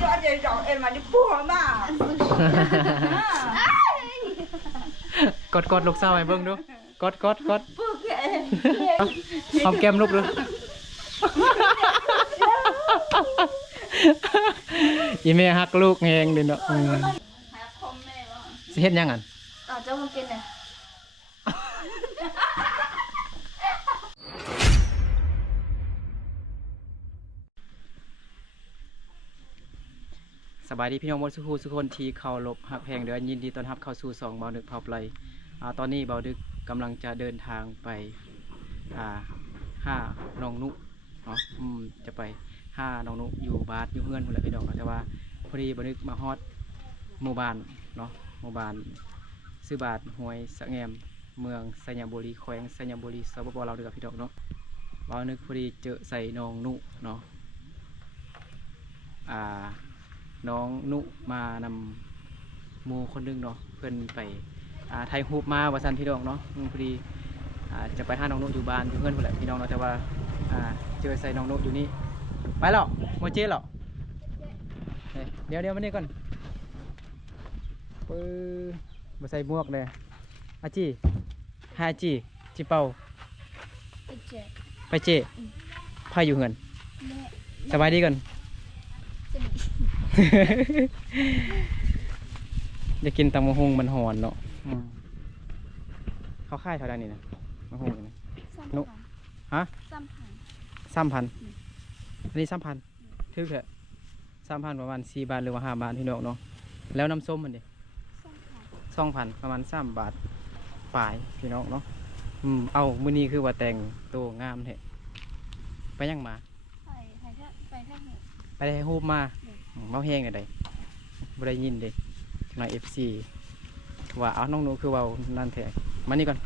cho chơi trò em mà đi bùa mà กดลูกสาวให้เบิ่งดูกด bùa kệ หอมแก้มลูกดูอีแม่ฮักลูกแฮงเด้เนาะสิเฮ็ดหยังอั่น เจ้ามากินเลย สบายดีพี่น้องหมดทุกคนที่เข้ารบฮักแพงเดือนยินดีต้อนรับเข้าสู่2เบาดึกเผาไพลตอนนี้เบาดึกกำลังจะเดินทางไป5น้องนุเนาะจะไป5น้องนุอยู่บ้านอยู่เฮือนพุ่นแหละพี่น้องแต่ว่าพอดีเบาดึกมาฮอดหมู่บ้านเนาะหมู่บ้านซื้อบาทห้วยสะแงมเมืองสัญญบุรีแขวงสัญญบุรีสปปลาวเด้อพี่น้องเนาะเบาดึกพอดีเจอใส่น้องนุเนาะน้องนุมานำโมคนนึงเนาะเพื่อนไปไทยฮูบมาว่าสันพี่น้องเนาะพอดีจะไปหาน้องนุอยู่บ้านอยู่เพื่อนคนแหละพี่น้องเนาะแต่ว่าเจอใส่น้องนุอยู่นี่ไปหรอโมเจหรอเดี๋ยวมานี่ก่อนมาใส่หมวกเลยอาจีฮาจีเป่าไปเจพาอยู่เงินสบายดีก่อนจะกินตำมะฮุงมันหอนเนาะเขาค่ายเท่าไหร่นี่นะมะฮุงนี่นุฮะ3,000อันนี้3,000ถือเถอะ3,000ประมาณ4 บาทหรือว่า5 บาทพี่น้องเนาะแล้วน้ำส้มมันดิ2,000ประมาณ3 บาทปลายพี่น้องเนาะเอามื้อนี้คือว่าแต่งตัวงามแท้ไปยังมาไปได้ฮูบมาเมาแห้งได้บ่ได้ยินเด้นาย FC ว่าเอาน้องหนูคือว่านั่นแท้มานี่ก่อน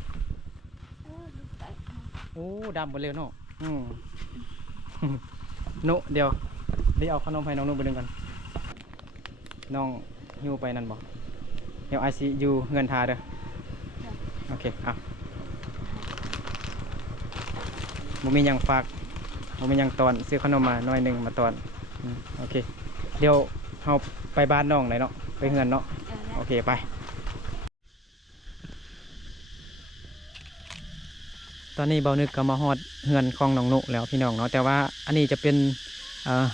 โอ้ดำหมดเลยเนาะโนเดี๋ยวเอาขนมให้น้องหนูไปดึงก่อนน้องหิวไปนั่นบ่เดี๋ยวไอซีอยู่เงินทาเด้อโอเคเอาบ่มีหยังฝากบ่มีหยังตอนซื้อขนมมาหน่อยนึงมาตอนโอเคเดี๋ยวเราไปบ้านน้องเลยเนาะไปเฮือนเนาะโอเคไปตอนนี้เบานึกก็มาฮอดเฮือนของน้องนุแล้วพี่น้องเนาะแต่ว่าอันนี้จะเป็น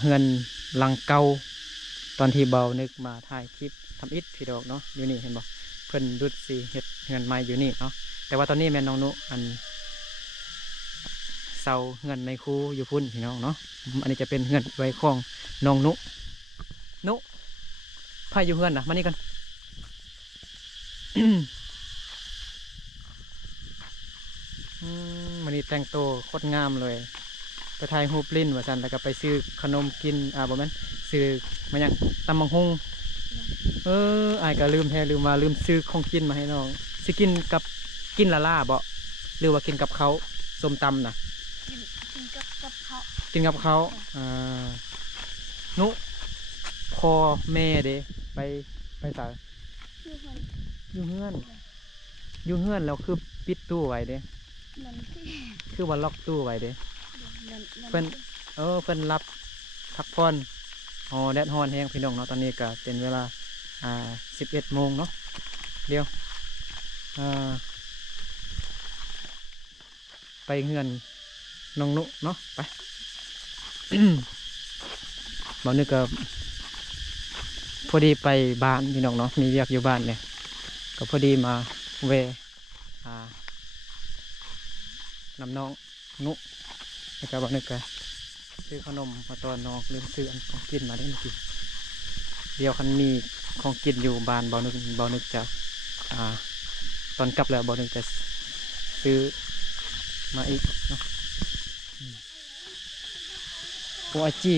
เฮือนหลังเก่าตอนที่เบานึกมาถ่ายคลิปทำอิฐพี่ดอกเนาะอยู่นี่เห็นบ่เพิ่นดุดสีเฮ็ดเฮือนใหม่อยู่นี่เนาะแต่ว่าตอนนี้แม่น้องนุเสาเฮือนในคูอยู่พุ่นพี่น้องเนาะอันนี้จะเป็นเฮือนไว้ของน้องนุพาอยู่เฮือนนะมานี่กันมันนี่แต่งตัวโคตรงามเลยไปถ่ายรูปลิ้นว่าสันแล้วก็ไปซื้อขนมกินบ่แม่นซื้อมาอย่างตำบักหุ่งอายก็ลืมซื้อของกินมาให้น้องสิกินละล่าบ่หรือว่ากินกับเขาส้มตำนะกินกับเขานุพ่อแม่เด้ไปสายอยู่เฮือนแล้วคือปิดตู้ไว้เด้คือว่าล็อกตู้ไว้เด้เพิ่นรับพักผ่อนแดดฮ้อนแห้งพี่น้องเนาะตอนนี้ก็เป็นเวลา11 โมงเนาะเดี๋ยวไปเฮือนน้องนุเนาะไป บ่นึกก็พอดีไปบ้านพี่น้องเนาะมีเรียกอยู่บ้านเนี่ยก็พอดีมาเวนำน้องนุแล้วก็บ่นึกก็ซื้อขนมมาตอนน้องลืมซื้อของกินมาได้เมื่อกี้เดี๋ยวคันมีของกินอยู่บ้านบ่นึกจะตอนกลับแล้วบ่นึกจะซื้อมาอีกเนาะโออาจี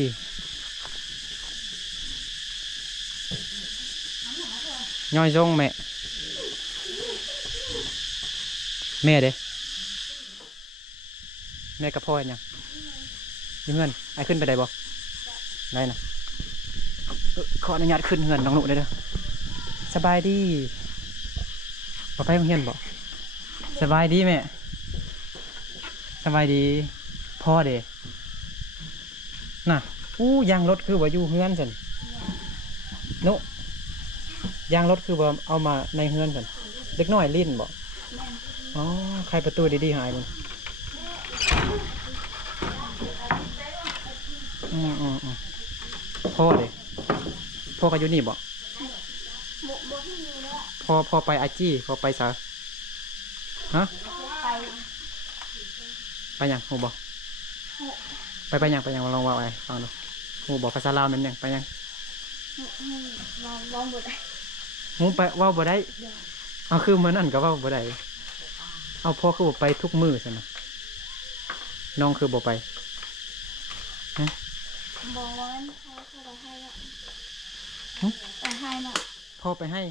ย่อยจงแม่เด้แม่กับพ่อยังอยู่เงินไอ้ขึ้นไปได้บ่ได้นะขออนุญาตขึ้นเงินน้องหนูได้เด้อสบายดีบ่ไปโรงเรียนบ่สบายดีแม่สบายดีพ่อเด้น่ะยางรถคือว่าอยู่เฮือนสัน นุยางรถคือว่าเอามาในเฮือนกันเล็กน้อยลิ้นบ่ แม่น อ๋อใครประตูดีๆหายมึงอืมพ่อเลยพ่อก็อยู่นี่บ่ บ่ที่อยู่แล้ว พ่อไปอาจี้พ่อไปสาฮะ ไป ไปยังหูบ่ไปยังลองว่าไอ้ฟังดูหูบอกภาษาลาวแม่นยังไปยัง ลองบ่ได้ หูไปเว่าบ่ได้ เดี๋ยว เอาคือมื้อนั้นก็เว่าบ่ได้เอาพ่อคือบ่ไปทุกมื้อซั่นน่ะน้องคือบ่ไปฮะ บอกว่าเขาไปให้ละ หึ ไปให้ละ พ่อไปให้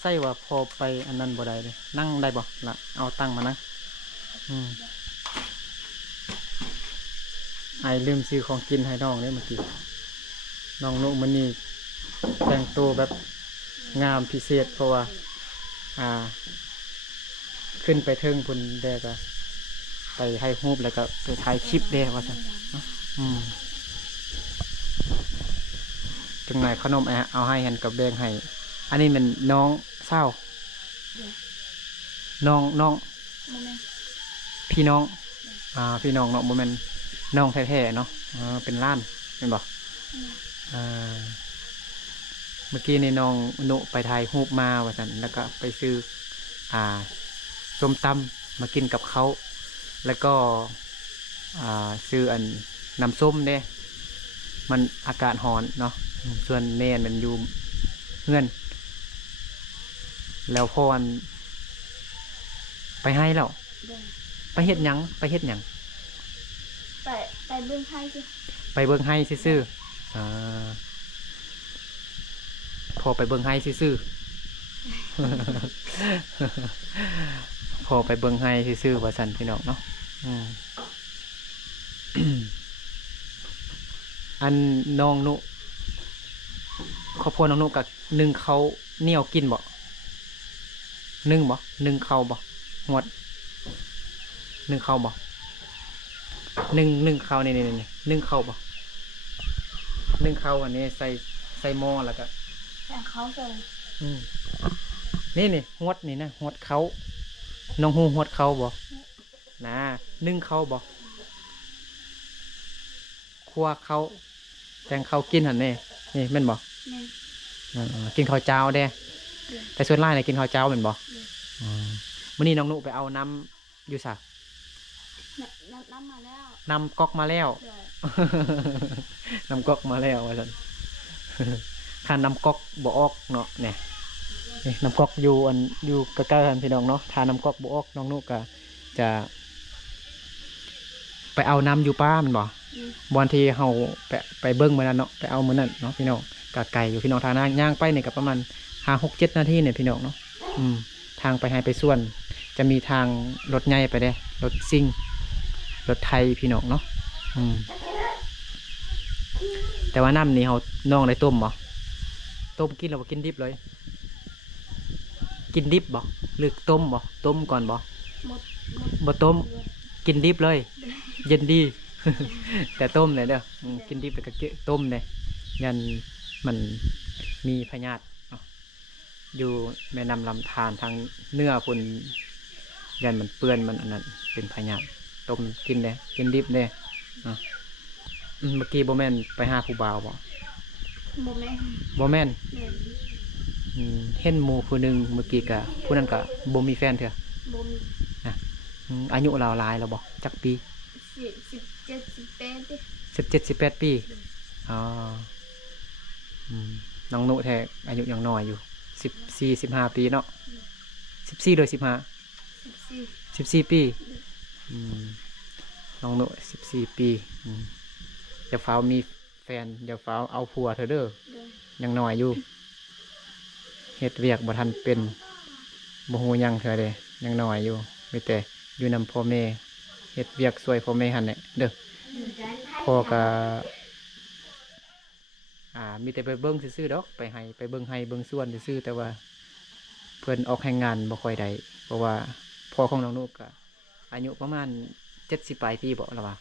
ใส่ว่าพ่อไปอันนั้นบ่ได้เลยนั่งได้บ่ล่ะเอาตังค์มานั่งไอ้ลืมซื้อของกินให้น้องเนี่ยเมื่อกี้น้องนุมันนี่แต่งตัวแบบงามพิเศษเพราะว่าขึ้นไปเทิงพุ่นแดกะไปให้รูปแล้วก็ไปถ่ายคลิปแดกว่าซั่นจังไหนขนมเอาให้หันกับแดงให้อันนี้มันน้องเศร้าน้อง บ่แม่น พี่น้องพี่น้องเนาะโมเมนน้องแท้ๆเนาะเป็นล้านเป็นบ่เมื่อกี้ในน้องนุไปถ่ายรูปมาว่าซั่นแล้วก็ไปซื้อส้มตำมากินกับเขาแล้วก็ซื้ออันน้ำส้มเนี่ยมันอากาศร้อนเนาะส่วนแม่มันอยู่เฮือนแล้วพ่ออันไปให้แล้ว เดี๋ยว ไปเฮ็ดหยังไปเฮ็ดหยัง ไปเบิ่งให้สิ ไปเบิ่งให้ซื่อพอไปเบิ่งให้ซื่อพอไปเบิ่งให้ซื่อว่าซั่นพี่น้องเนาะอันน้องนุครอบครัวน้องนุกับนึ่งเขาเหนียวกินบ่นึ่งบ่นึ่งเขาบ่หวดนึ่งเขาบ่นึ่งเขานี่นึ่งเขาบ่นึ่งเขาอันนี้ใส่หม้อแล้วก็ แต่เขาใส่ นี่หวดนี่นะหวดเขาน้องหูหวดเขาบ่นะนึ่งเขาบ่คั่วเขาแต่งเขากินหันนี่แม่นบ่ แม่น กินข้าวเจ้าเด้แต่ส่วนไล่เนี่ยกินข้าวเจ้าเป็นบ่มื้อนี้น้องนุไปเอาน้ำอยู่ซะ น้ำมาแล้ว น้ำก๊อกมาแล้ว เดี๋ยว น้ำก๊อกมาแล้วว่าซั่นถ้าน้ำก๊อกบ่ออกเนาะเนี่ยนี่น้ำก๊อกอยู่ใกล้ๆกันพี่น้องเนาะถ้าน้ำก๊อกบ่ออกน้องนุก็จะไปเอาน้ำอยู่ป้ามันบ่บอนที่เฮาไปเบิ่งมื้อนั้นเนาะไปเอามื้อนั้นเนาะพี่น้องกะไก่อยู่พี่น้องทางย่างไปเนี่ยก็ประมาณ5-6-7 นาทีเนี่ยพี่น้องเนาะทางไปให้ไปส่วนจะมีทางรถใหญ่ไปเด้รถซิ่งรถไทยพี่น้องเนาะแต่ว่าน้ำนี่เฮาน้องได้ต้มบ่ต้มกินแล้วบ่กินดิบเลย กินดิบบ่หรือต้มบ่ต้มก่อนบ่ หมด บ่ต้มกินดิบเลย เย็นดี แต่ต้มเลยเด้อกินดิบแล้วก็ต้มเลยยันมันมีพยาธิอยู่แม่น้ำลำธารทางเนื้อพุ่นยันมันเปื้อนมันอันนั้นเป็นพยาธิต้มกินเลยกินดิบเลยเมื่อกี้บ่แม่นไปหาผู้บ่าวบ่ บ่แม่น บ่แม่น แม่น เห็นหมู่ผู้หนึงเมื่อกี้กะผู้นั้นกะบ่มีแฟนเถอะ บ่มี อายุราวหลายแล้วบ่จักปี 17 18ดิ 17-18 ปีอ๋อน้องนุแท้อายุยังน้อยอยู่14-15 ปีเนาะ14โดย14 ปีน้องนุ14 ปีอย่าฟ้าวมีแฟนอย่าฟ้าวเอาผัวเธอเด้อ เดี๋ยว ยังน้อยอยู่เฮ็ดเวียกบ่ทันเป็นบ่ฮู้หยังเธอเด้ยังน้อยอยู่มีแต่อยู่นำพ่อแม่เฮ็ดเวียกช่วยพ่อแม่หั่นแหละเด้อพ่อก็มีแต่ไปเบิ่งซื่อๆดอกไปให้ไปเบิ่งให้เบิ่งสวนซื่อๆแต่ว่าเพิ่นออกแรงงานบ่ค่อยได้เพราะว่าพ่อของน้องนุก็อายุประมาณ70 ปลายปีบ่ล่ะว่า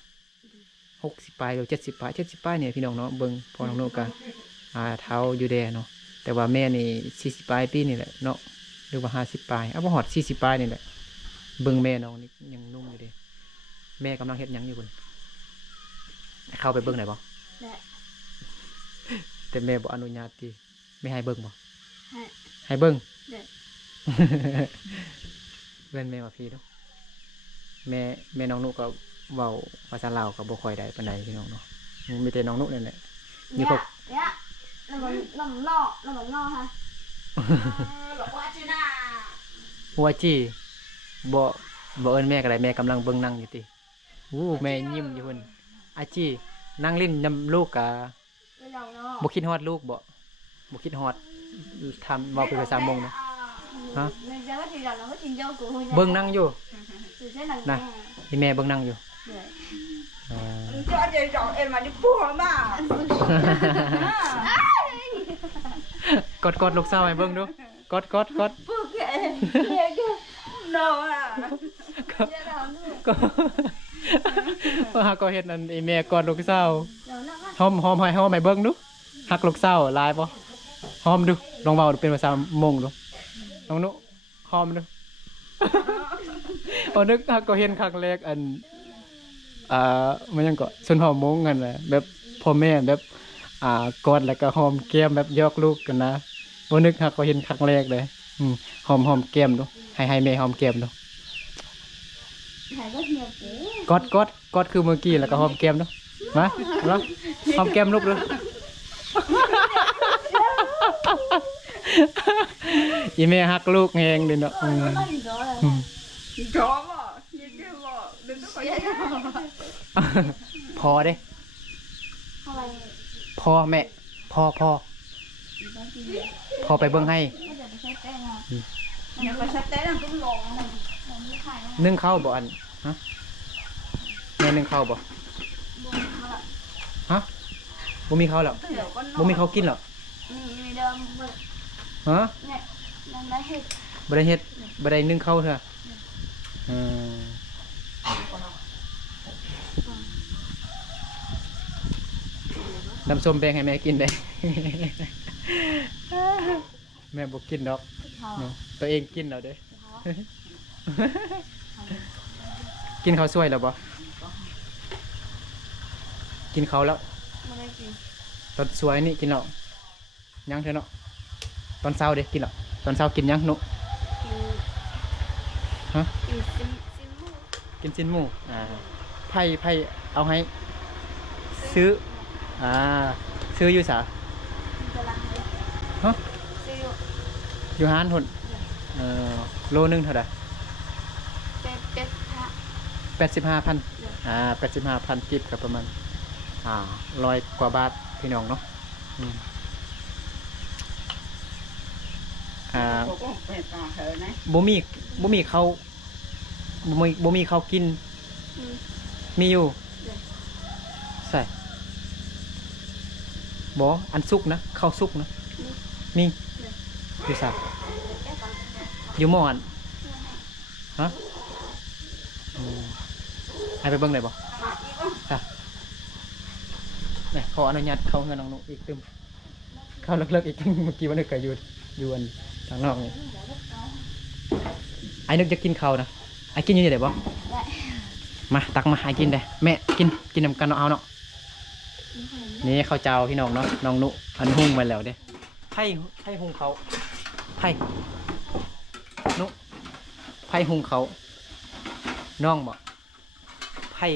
60 ปลายหรือ70 ปลายเนี่ยพี่น้องเนาะเบิ่งพ่อน้องนุก็เท้าอยู่แดเนาะ แต่ว่าแม่นี่40ปลายปีนี่แหละเนาะหรือว่า50ปลายบ่ฮอด40ปลายนี่แหละเบิ่งแม่น้องนี่ยังนุ่มอยู่เด้แม่กำลังเฮ็ดหยังอยู่พุ่นเข้าไปเบิ่งได้บ่ ได้ แต่แม่บ่อนุญาตติไม่ให้เบิ่งบ่ ให้ ให้เบิ่ง ได้ เพื่อนแม่มาพี่เนาะแม่น้องนุก็เว้าภาษาลาวก็บ่ค่อยได้ปานใดพี่น้องเนาะมีแต่น้องนุนั่นแหละ มีพวก เนี่ยเราบอกนอกฮะบอกว่าจีน่า หัวจี้บ่เอิ้นแม่ก็ได้แม่กำลังเบิ่งนั่งอยู่ติแม่ยิ้มอยู่พุ่นอาจี้นั่งเล่นนำลูกกะ ไม่ลองเนาะ บ่คิดฮอดลูกบ่คิดฮอดทำเว้าเป็นภาษามงนะ ฮะ mình sẽ có chuyện nào nó có chuyện dâu của hôn เบิ่งนั่งอยู่ từ thế là Nè. ที่แม่เบิ่งนั่งอยู่ Đấy. อ่า cho chị chọn em mà đi bùa mà กดลูกสาวให้เบิ่งดูกด bùa kệ nghe chưa no à ก็เฮ็ดนั่นไอ้แม่กอดลูกสาว Rồi nó có หอมให้เบิ่งดูฮักลูกสาวหลายบ่หอมดูลองเว้าเป็นภาษามงดูลองนุหอมดู นึกฮักก็เห็นครั้งแรกอันมันยังก็ชนเผ่ามงกันแหละแบบพ่อแม่แบบกอดแล้วก็หอมแก้มแบบยอกลูกกันนะบ่นึกฮักก็เห็นครั้งแรกเลยหอมแก้มดูให้แม่หอมแก้มดู Thầy rất nhiều kiểu กอดคือเมื่อกี้แล้วก็หอมแก้มดูมาเนาะหอมแก้มลูกดู อีแม่ฮักลูกแฮงเด้เนาะ Nó có gì rồi chó mà nhìn kia mà đừng có phải vậy พอเด้ Không phải พ่อแม่พ่อไปเบิ่งให้ Bây giờ phải xếp tên nào nhưng mà sắp tới là cũng ngon Làm như thầy nó นึ่งข้าวบ่อันฮะแม่นึ่งข้าวบ่ buồn mà lại ฮะบ่มีข้าวแล้ว Tiểu con บ่มีข้าวกินหรอ Mình đơm bực ฮะ Nè Làm đấy hết บ่ได้เฮ็ดบ่ได้นึ่งข้าวเถอะน้ำส้มแบ่งให้แม่กินได้ แม่บ่กินดอก Thò เนาะตัวเองกินแล้วเด้ กินข้าวสวยแล้วบ่กินข้าวแล้ว Mà đây gì ตอนสวยนี่กินแล้วยังเถอะเนาะตอนเช้าเด้กินแล้วตอนเช้ากินยังหนุ Hả? Thì xin mua กินชิ้นหมูไผ่เอาให้ซื้อซื้ออยู่สา Cho làm đấy Hả? Siêu อยู่ห้านทนโลนึงเท่าไหร่ Tết hạ 85,000 85,000กิบกับประมาณ100 กว่าบาทพี่น้องเนาะcô có mệt à hờ này บ่มีข้าวบ่มีข้าวกิน Ừ มีอยู่ Được ใส่บ่อันสุกนะข้าวสุกนะ มีอยู่สาอยู่หม้ออันฮะให้ไปเบิ่งได้บ่ค่ะนี่ขออนุญาตเข้าเฮือนน้องนุอีกตึมเข้าเลิกๆอีก เมื่อกี้ว่านึกก็อยู่อันทางนอกนี่ไอ้นึกจะกินข้าวนะไอ้กินอยู่นี่ได้บ่ Đấy มาตักมาให้กินได้แม่กินนำกันเนาะเอาเนาะนี่ข้าวเจ้าพี่น้องเนาะน้องนุอันหุ้งไว้แล้วเด้ไผ่หุ้งเขาไผ่นุไผ่หุ้งเขาน้องบ่ไผ่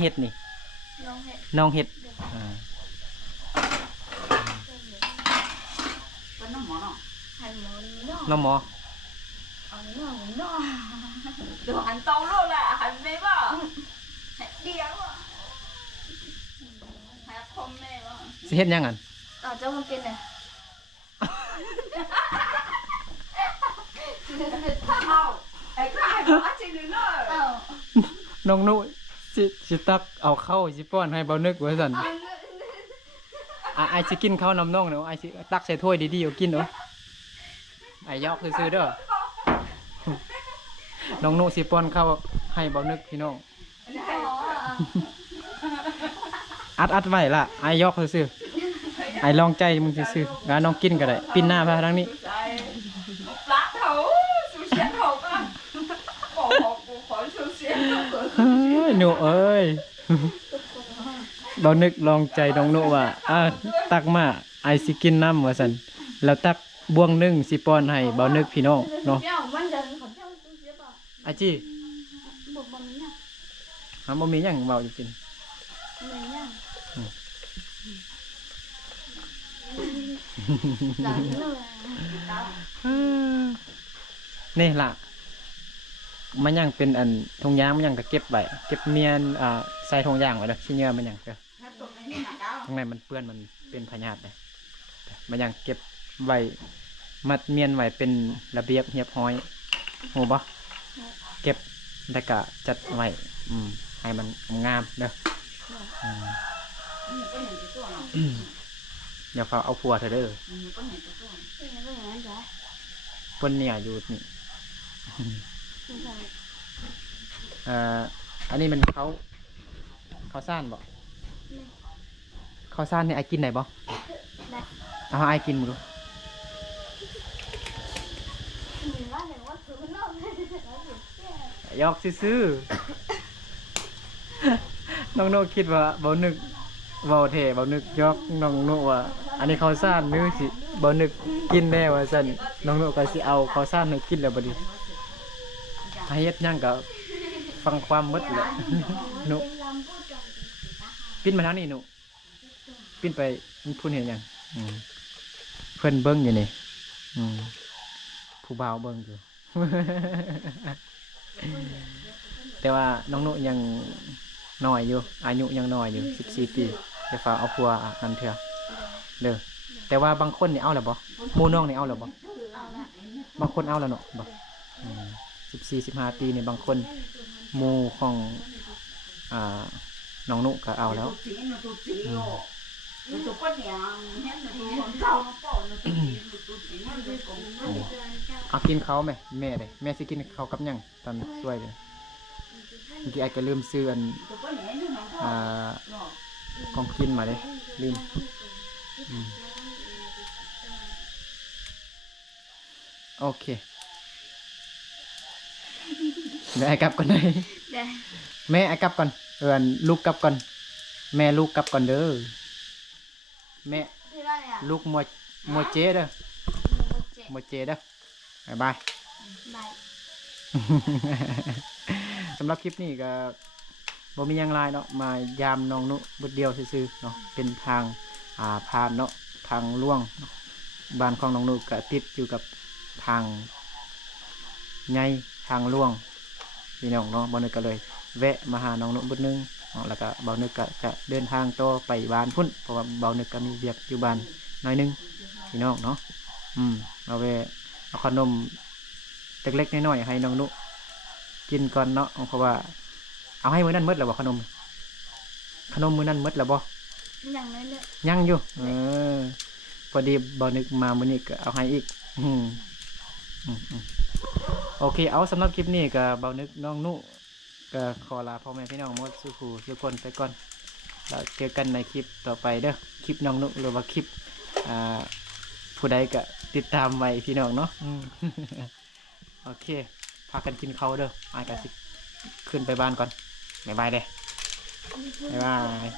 เฮ็ดนี่ Ngon hết น้องเฮ็ด có nó mỏ nó Thầy muốn nó น้องหมอ Nó được hành tâu luôn là hành mê mà hành điên mà hành không mê mà สิเฮ็ดหยังอัน Ở trong một kia này không ấy có ai bỏ trên đường nữa Ờ น้องนุสิตักเอาเข้าวสิป้อนให้เบานึกว่าซั่นไอ้สิกินข้าวน้ำน้องเนาะไอ้สิตักใส่ถ้วยดีๆเอากินเนาะไอ้ยอกซื่อๆเด้อ น้องนุสิป้อนข้าวให้เบานึกพี่น้อง Có อัดไว้ล่ะไอ้ยอกซื่อ thấy ไอ้ลองใจมึงซื้อๆงานน้องกินก็ได้ปิ้นหน้าพาทางนี้ lá thấu su xiên thấu á bỏ khỏi su xiên เฮ้ยหนูเอ้ย เบานึกลองใจน้องหนูว่าตักมาไอสิกินน้ำว่าสันแล้วตักบวงหนึ่งสิป้อนให้เบานึกพี่น้องเนาะ มันเดินของเจ้าตู้เสียบ่ ไอจี บอกบ่มีเนี่ย บ่มีหยังเบาจริง มีเนี่ยดังเลย ๆนี่ล่ะมันยังเป็นอันทงยางมันยังก็เก็บไว้เก็บเมียนใส่ทงยางไว้เด้อชิ้นเนื้อมันยังเด้อข้างในมันเปื้อนมันเป็นพยาธิเลยมันยังเก็บไว้มัดเมียนไว้เป็นระเบียบเรียบร้อยโหบ่เก็บแล้วก็จัดไว้ให้มันงามเด้ออย่าฟ้าเอาผัวเธอเด้อ เป็นยังไงนั้นจ้ะ เพิ่นเนี่ยอยู่นี่อันนี้มันเขาซ่านบ่เขาซ่านนี่ไอ้กินไหนบ่ ได้ เอาไอ้กินมึงดู มีว่าเห็นว่าคือมันนอกเลย ยอกซื่อๆ น้องโนคิดว่าเบานึกเบาเทเบานึกยอกน้องโนว่าอันนี้เขาซ่านนึกสิเบานึกกินแน่ว่าซั่นน้องโนก็สิเอาเขาซ่านให้กินแล้วบัดนี้ให้เฮ็ดหยังก็ฟังความหมดเลย หนุปิ้นมาทางนี้หนุปิ้นไปพูดเห็นหยังเพื่อนเบิ้งอยู่นี่ผู้บ่าวเบิ้งอยู่ แต่ว่าน้องหนุยังน้อยอยู่อายุยังน้อยอยู่14 ปีจะฝากเอาผัวนั่นเถอะเด้อแต่ว่าบางคนนี่เอาแล้วบ่หมู่น้องนี่เอาแล้วบ่บางคนเอาแล้วเนาะบ่14-15 ปีนี่บางคนหมู่ของน้องนุก็เอาแล้วเอากินเขาไหมแม่เลยแม่สิกินเขากับหยังตอนช่วยเลยเมื่อกี้ไอ้ก็ลืมซื้ออันของกินมาเลยลืมโอเคเดี๋ยวไอ้กลับก่อนเลยแม่ไอ้กลับก่อนลูกกลับก่อนแม่ลูกกลับก่อนเด้อแม่ลูกมัวเจเด้อมัวเจเด้อบ๊ายบาย สำหรับคลิปนี้ก็บ่มีหยังหลายเนาะมายามน้องนุบุดเดียวซื่อๆเนาะเป็นทางผ่านเนาะทางล่วงบ้านของน้องนุก็ติดอยู่กับทางใหญ่ทางล่วงพี่น้องเนาะบ่นึกก็เลยแวะมาหาน้องนุบุดนึงแล้วก็เบานึกก็จะเดินทางต่อไปบ้านพุ่นเพราะว่าเบานึกก็มีเวียกอยู่บ้านน้อยนึงพี่น้องเนาะเอาแวะเอาขนมเล็กๆน้อยๆให้น้องนุกินก่อนเนาะเพราะว่าเอาให้มื้อนั้นหมดแล้วบ่ขนมมื้อนั้นหมดแล้วบ่ยังเลยเลย ยังอยู่พอดีบ่นึกมามื้อนี้ก็เอาให้อีกโอเคเอาสำหรับคลิปนี้ก็บ่นึกน้องนุก็ขอลาพ่อแม่พี่น้องหมดสู่ผู้ทุกคนไปก่อนแล้วเจอกันในคลิปต่อไปเด้อคลิปน้องนุหรือว่าคลิปผู้ใดก็ติดตามไว้พี่น้องเนาะโอเคพากันกินข้าวเด้ออายก็สิขึ้นไปบ้านก่อนบ๊ายบายเด้บ๊ายบาย